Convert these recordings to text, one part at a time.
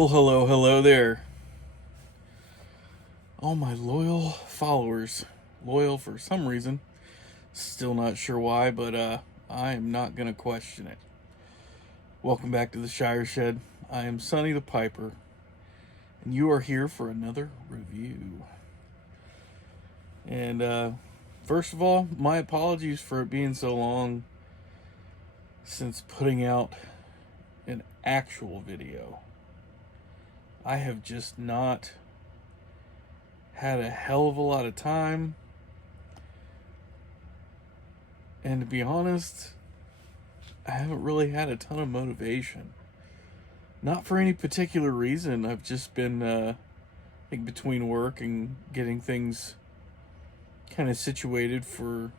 Well, hello there. All my loyal followers. Loyal for some reason. Still not sure why, but I am not going to question it. Welcome back to the Shire Shed. I am Sonny the Piper, and you are here for another review. And first of all, my apologies for it being so long since putting out an actual video. I have just not had a hell of a lot of time, and to be honest, I haven't really had a ton of motivation. Not for any particular reason. I've just been like between work and getting things kind of situated for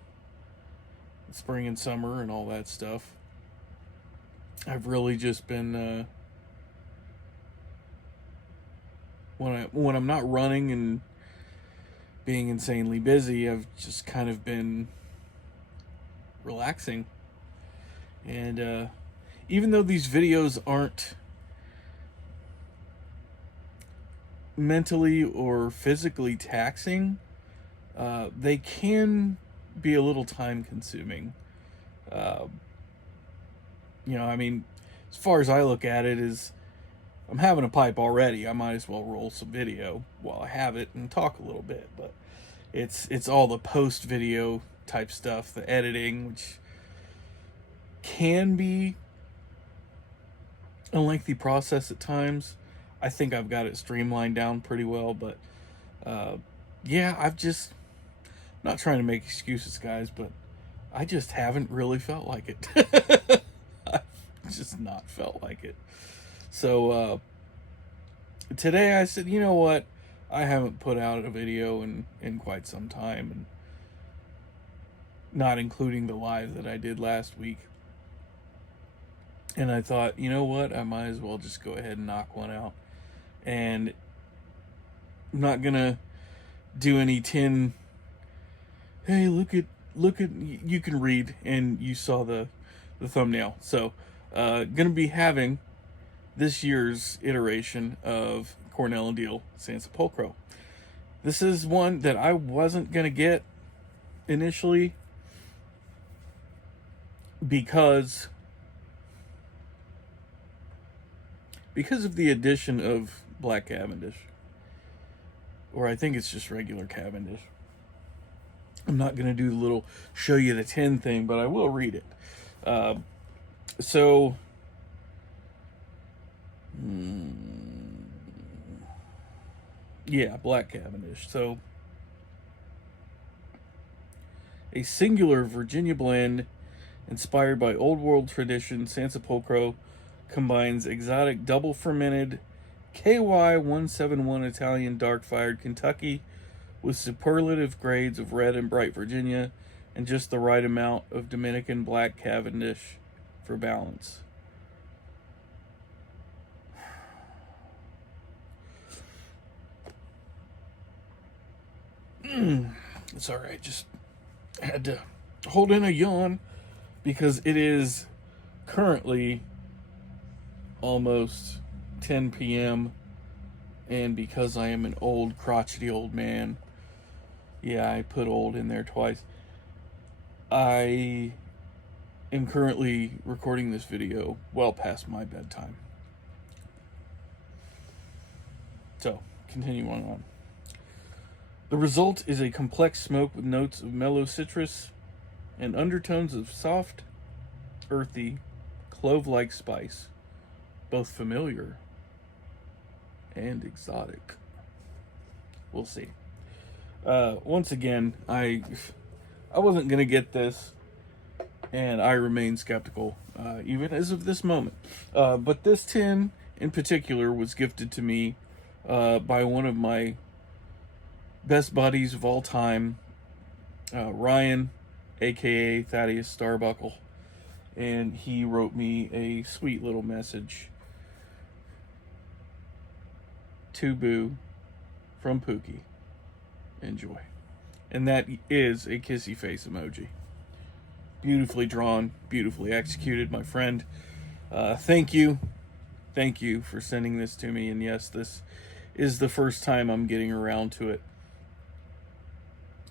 spring and summer and all that stuff. I've really just been when I'm not running and being insanely busy, I've just kind of been relaxing. And even though these videos aren't mentally or physically taxing, they can be a little time consuming. I mean, as far as I look at it, is I'm having a pipe already. I might as well roll some video while I have it and talk a little bit. But it's all the post video type stuff, the editing, which can be a lengthy process at times. I think I've got it streamlined down pretty well, but yeah, I'm not trying to make excuses, guys, but I just haven't really felt like it. I've just not felt like it. So today I said, you know what? I haven't put out a video in quite some time, and not including the live that I did last week. And I thought, you know what? I might as well just go ahead and knock one out. And I'm not gonna do any 10. Hey, look at. You can read, and you saw the thumbnail. So, gonna be having this year's iteration of Cornell and Diehl Sansepolcro. This is one that I wasn't gonna get initially because of the addition of Black Cavendish, or I think it's just regular Cavendish. I'm not going to do the little show you the 10 thing, but I will read it. Yeah, Black Cavendish. So, a singular Virginia blend inspired by old world tradition, Sansepolcro combines exotic double fermented KY 171 Italian dark fired Kentucky with superlative grades of red and bright Virginia and just the right amount of Dominican Black Cavendish for balance. It's alright, just had to hold in a yawn because it is currently almost 10 p.m. and because I am an old, crotchety old man, yeah, I put old in there twice, I am currently recording this video well past my bedtime. So, continuing on. The result is a complex smoke with notes of mellow citrus and undertones of soft, earthy, clove-like spice, both familiar and exotic. We'll see. Once again, I wasn't gonna get this, and I remain skeptical, even as of this moment. But this tin in particular was gifted to me by one of my best buddies of all time, Ryan, aka Thaddeus Starbuckle, and he wrote me a sweet little message. To Boo from Pookie. Enjoy. And that is a kissy face emoji. Beautifully drawn, beautifully executed, my friend. Thank you thank you for sending this to me. And yes, this is the first time I'm getting around to it.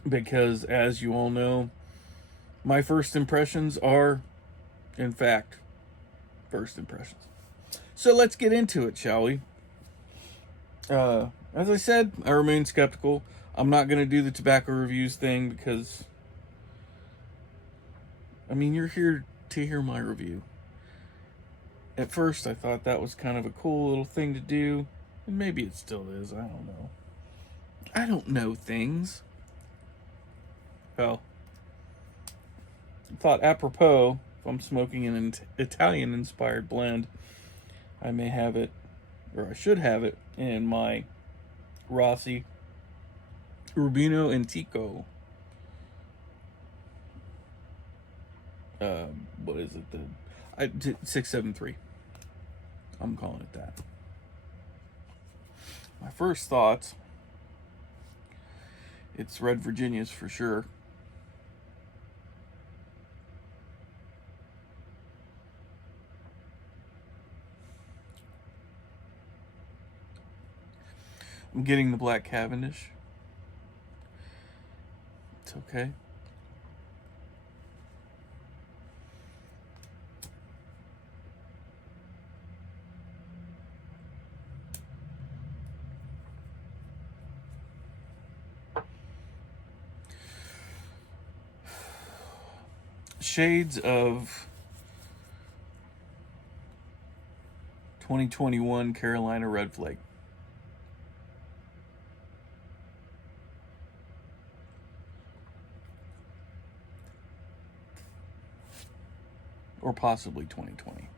Because, as you all know, my first impressions are, in fact, first impressions. So let's get into it, shall we? As I said, I remain skeptical. I'm not going to do the tobacco reviews thing because, I mean, you're here to hear my review. At first, I thought that was kind of a cool little thing to do, and maybe it still is. I don't know. I don't know things. Well, I thought apropos, if I'm smoking an Italian-inspired blend, I may have it, or I should have it, in my Rossi Rubino Antico. What is it? 673. I'm calling it that. My first thoughts, it's Red Virginias for sure. I'm getting the Black Cavendish. It's okay. Shades of 2021 Carolina Red Flag. Or possibly 2020.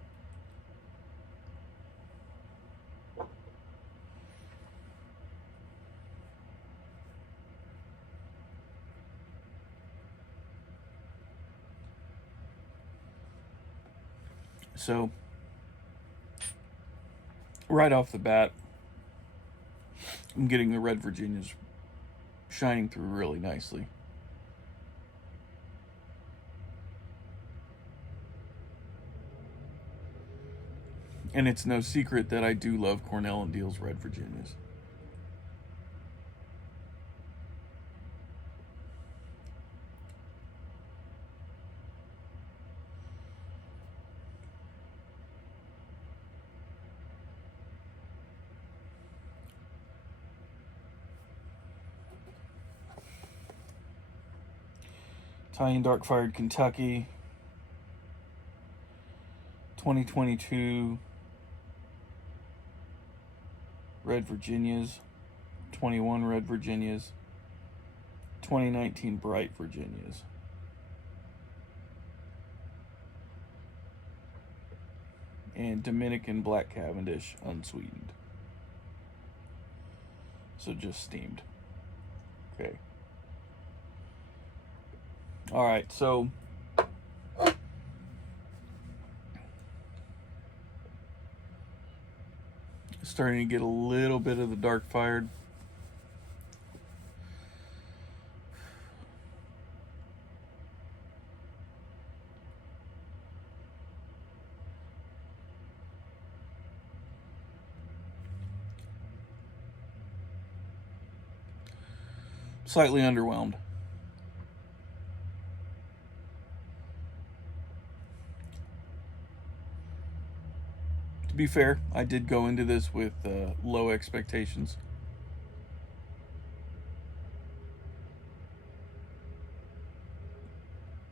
So, right off the bat, I'm getting the Red Virginias shining through really nicely. And it's no secret that I do love Cornell and Diehl's Red Virginias. Italian Dark Fired Kentucky, 2022 Red Virginias, 21 Red Virginias, 2019 Bright Virginias. And Dominican Black Cavendish unsweetened. So just steamed. Okay. Alright, so starting to get a little bit of the dark fired. Slightly underwhelmed. To be fair, I did go into this with low expectations.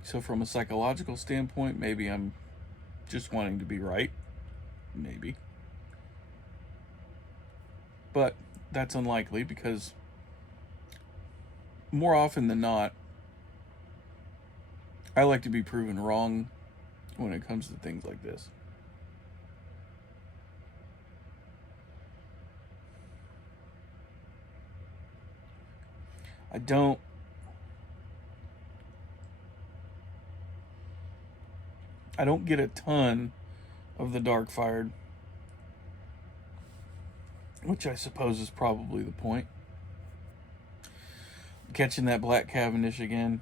So from a psychological standpoint, maybe I'm just wanting to be right. Maybe. But that's unlikely because more often than not, I like to be proven wrong when it comes to things like this. I don't get a ton of the dark fired, which I suppose is probably the point. Catching that Black Cavendish again.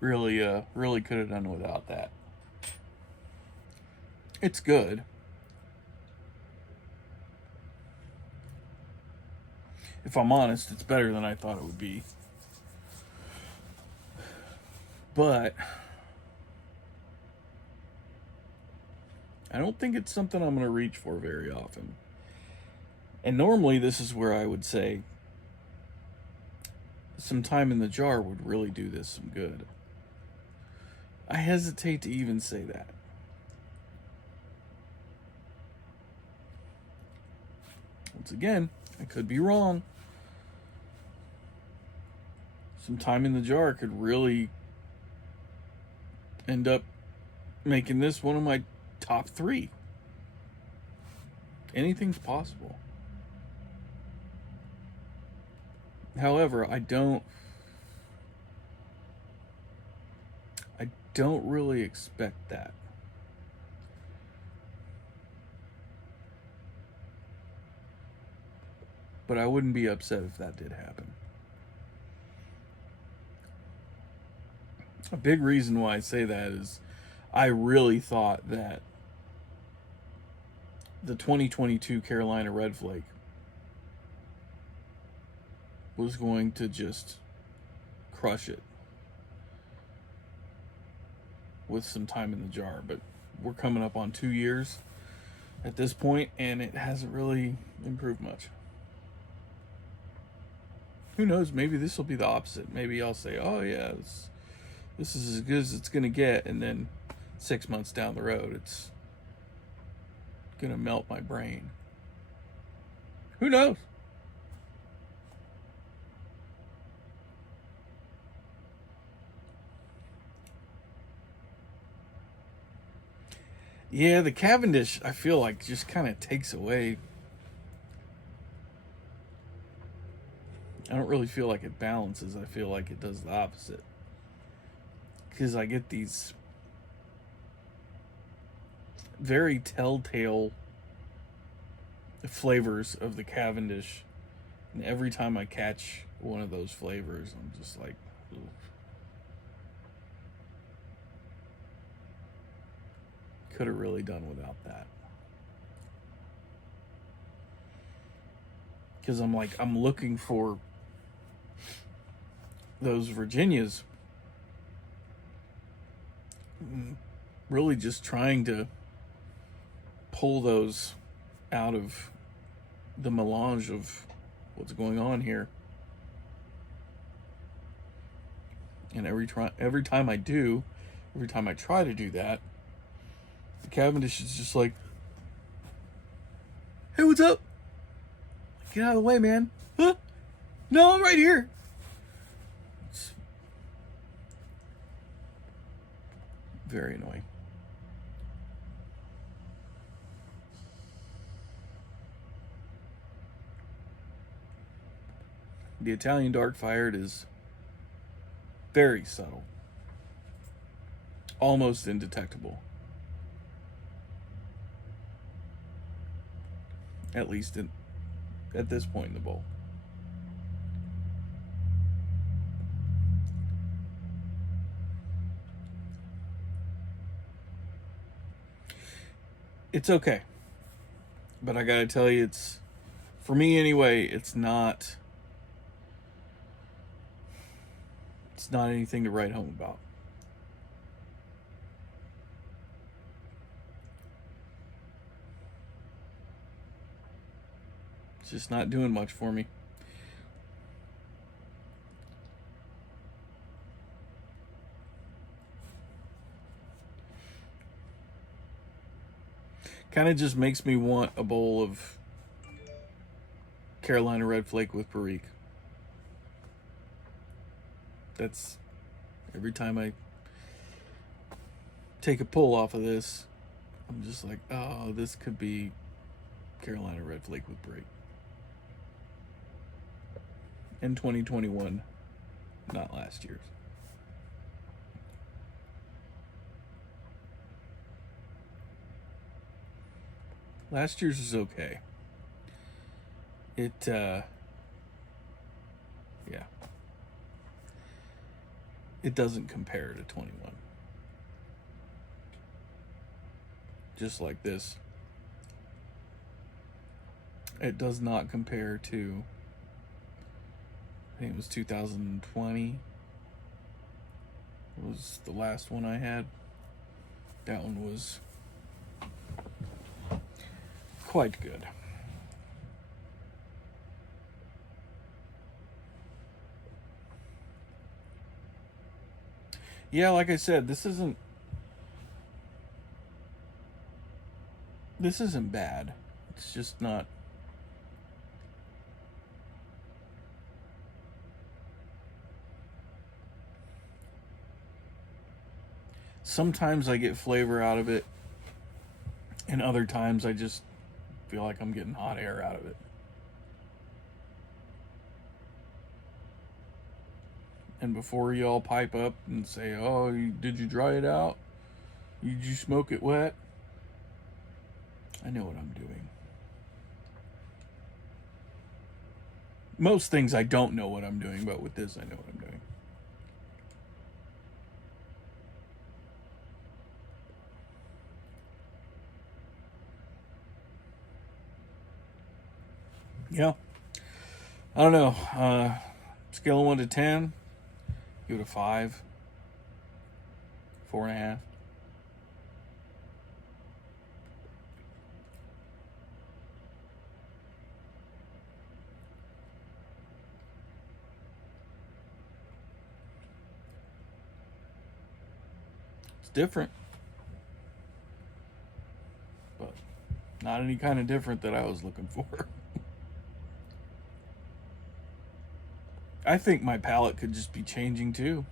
Really could have done without that. It's good. If I'm honest, it's better than I thought it would be. But I don't think it's something I'm going to reach for very often. And normally this is where I would say some time in the jar would really do this some good. I hesitate to even say that. Once again, I could be wrong. Some time in the jar could really end up making this one of my top 3. Anything's possible. However, I don't really expect that. But I wouldn't be upset if that did happen. A big reason why I say that is I really thought that the 2022 Carolina Red Flake was going to just crush it with some time in the jar. But we're coming up on 2 years at this point, and it hasn't really improved much. Who knows? Maybe this will be the opposite. Maybe I'll say, oh yeah, this is as good as it's going to get, and then 6 months down the road, it's going to melt my brain. Who knows? Yeah, the Cavendish, I feel like, just kind of takes away. I don't really feel like it balances. I feel like it does the opposite. Because I get these very telltale flavors of the Cavendish. And every time I catch one of those flavors, I'm just like, ugh. Could have really done without that. Because I'm looking for those Virginias. Really just trying to pull those out of the melange of what's going on here. And every time I try to do that, the Cavendish is just like, hey, what's up? Get out of the way, man. Huh? No, I'm right here. It's very annoying. The Italian dark fired is very subtle, almost indetectable. At least at this point in the bowl. It's okay. But I gotta tell you, for me anyway, it's not anything to write home about. It's just not doing much for me. Kind of just makes me want a bowl of Carolina Red Flake with Perique. That's every time I take a pull off of this, I'm just like, oh, this could be Carolina Red Flake with Perique. In 2021, not last year's. Last year's is okay. Yeah. it doesn't compare to 21. Just like this, it does not compare to, I think it was 2020 was the last one I had. That one was quite good. Yeah, like I said, this isn't bad. It's just not. Sometimes I get flavor out of it, and other times I just feel like I'm getting hot air out of it. And before you all pipe up and say, "Oh, did you dry it out? Did you smoke it wet?" I know what I'm doing. Most things I don't know what I'm doing, but with this I know what I'm doing. Yeah. I don't know. Scale of 1 to 10, give it a 5, 4.5. It's different, but not any kind of different that I was looking for. I think my palate could just be changing too.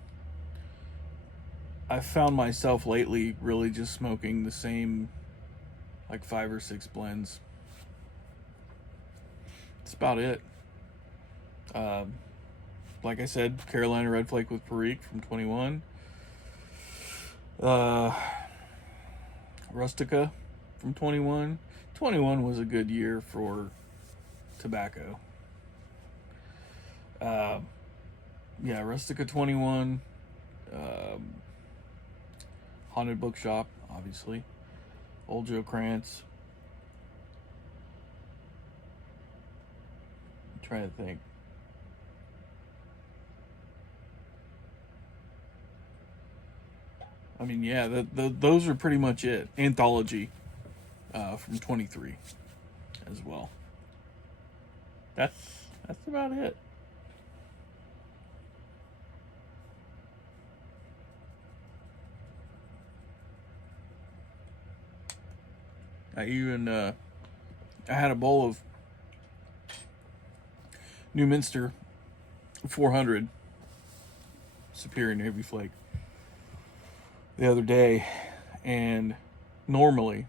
I've found myself lately really just smoking the same, like 5 or 6 blends. That's about it. Like I said, Carolina Red Flake with Perique from 21. Rustica from 21. 21 was a good year for tobacco. Yeah, Rustica 21. Haunted Bookshop, obviously. Old Joe Krantz. I'm trying to think. I mean, yeah, those are pretty much it. Anthology from 23 as well. That's about it. I had a bowl of New Minster 400 Superior Navy Flake the other day, and normally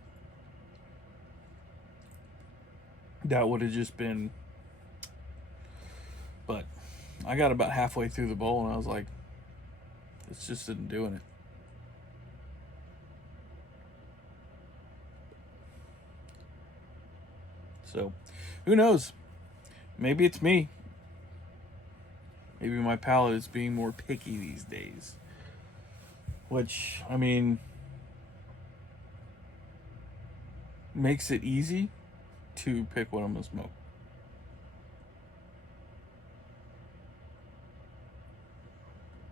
that would have just been, but I got about halfway through the bowl and I was like, this just isn't doing it. So, who knows? Maybe it's me. Maybe my palate is being more picky these days. Which, I mean, makes it easy to pick what I'm going to smoke.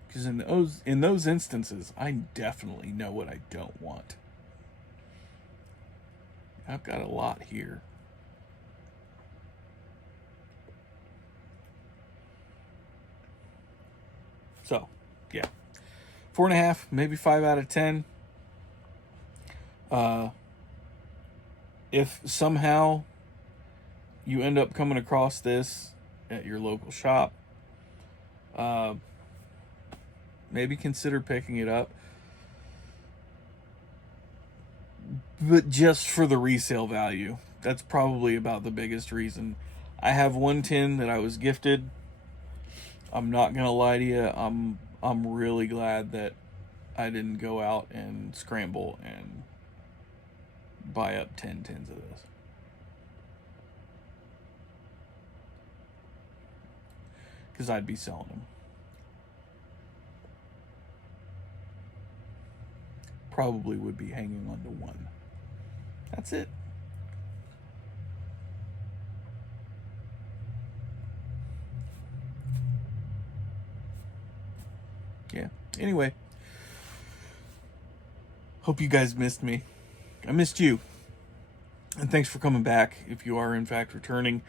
Because in those instances, I definitely know what I don't want. I've got a lot here. So, yeah. 4.5, maybe 5 out of 10. If somehow you end up coming across this at your local shop, maybe consider picking it up. But just for the resale value. That's probably about the biggest reason. I have one tin that I was gifted. I'm not gonna lie to you. I'm really glad that I didn't go out and scramble and buy up 10 tins of this. Because I'd be selling them. probably would be hanging on to one. That's it. Yeah. Anyway, hope you guys missed me. I missed you. And thanks for coming back, if you are in fact returning.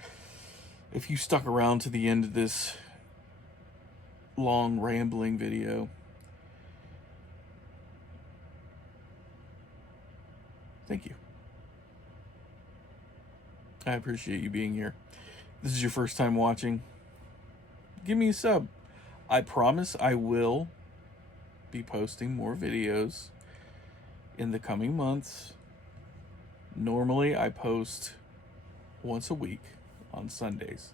If you stuck around to the end of this long rambling video, thank you. I appreciate you being here. This is your first time watching, give me a sub. I promise I will be posting more videos in the coming months. Normally I post once a week on Sundays.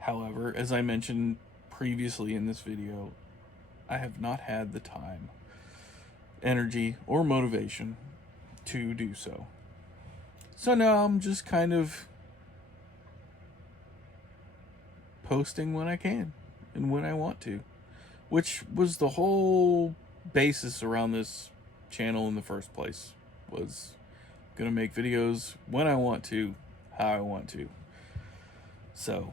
However, as I mentioned previously in this video, I have not had the time, energy, or motivation to do so. So now I'm just kind of posting when I can and when I want to, which was the whole basis around this channel in the first place. Was gonna make videos when I want to, how I want to. So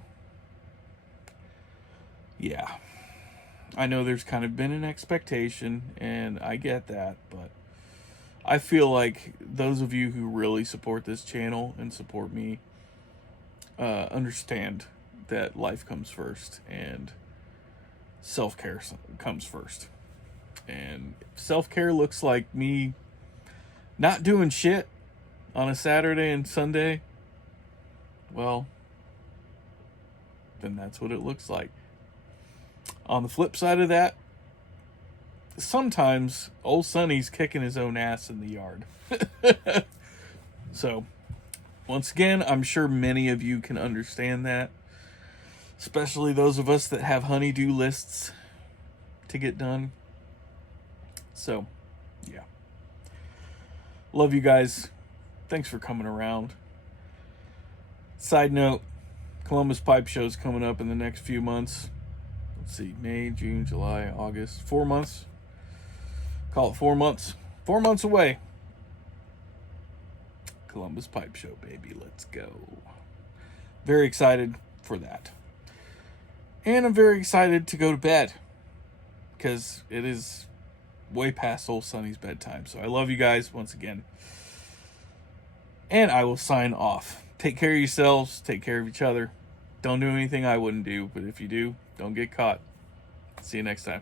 yeah, I know there's kind of been an expectation, and I get that, but I feel like those of you who really support this channel and support me understand that life comes first and self-care comes first. And self-care looks like me not doing shit on a Saturday and Sunday, well, then that's what it looks like. On the flip side of that, sometimes old Sonny's kicking his own ass in the yard. So, once again, I'm sure many of you can understand that, especially those of us that have honey-do lists to get done. So, yeah. Love you guys. Thanks for coming around. Side note, Columbus Pipe Show's coming up in the next few months. Let's see, May, June, July, August. 4 months. Call it 4 months. 4 months away. Columbus Pipe Show, baby. Let's go. Very excited for that. And I'm very excited to go to bed, because it is way past old Sonny's bedtime. So I love you guys once again. And I will sign off. Take care of yourselves. Take care of each other. Don't do anything I wouldn't do. But if you do, don't get caught. See you next time.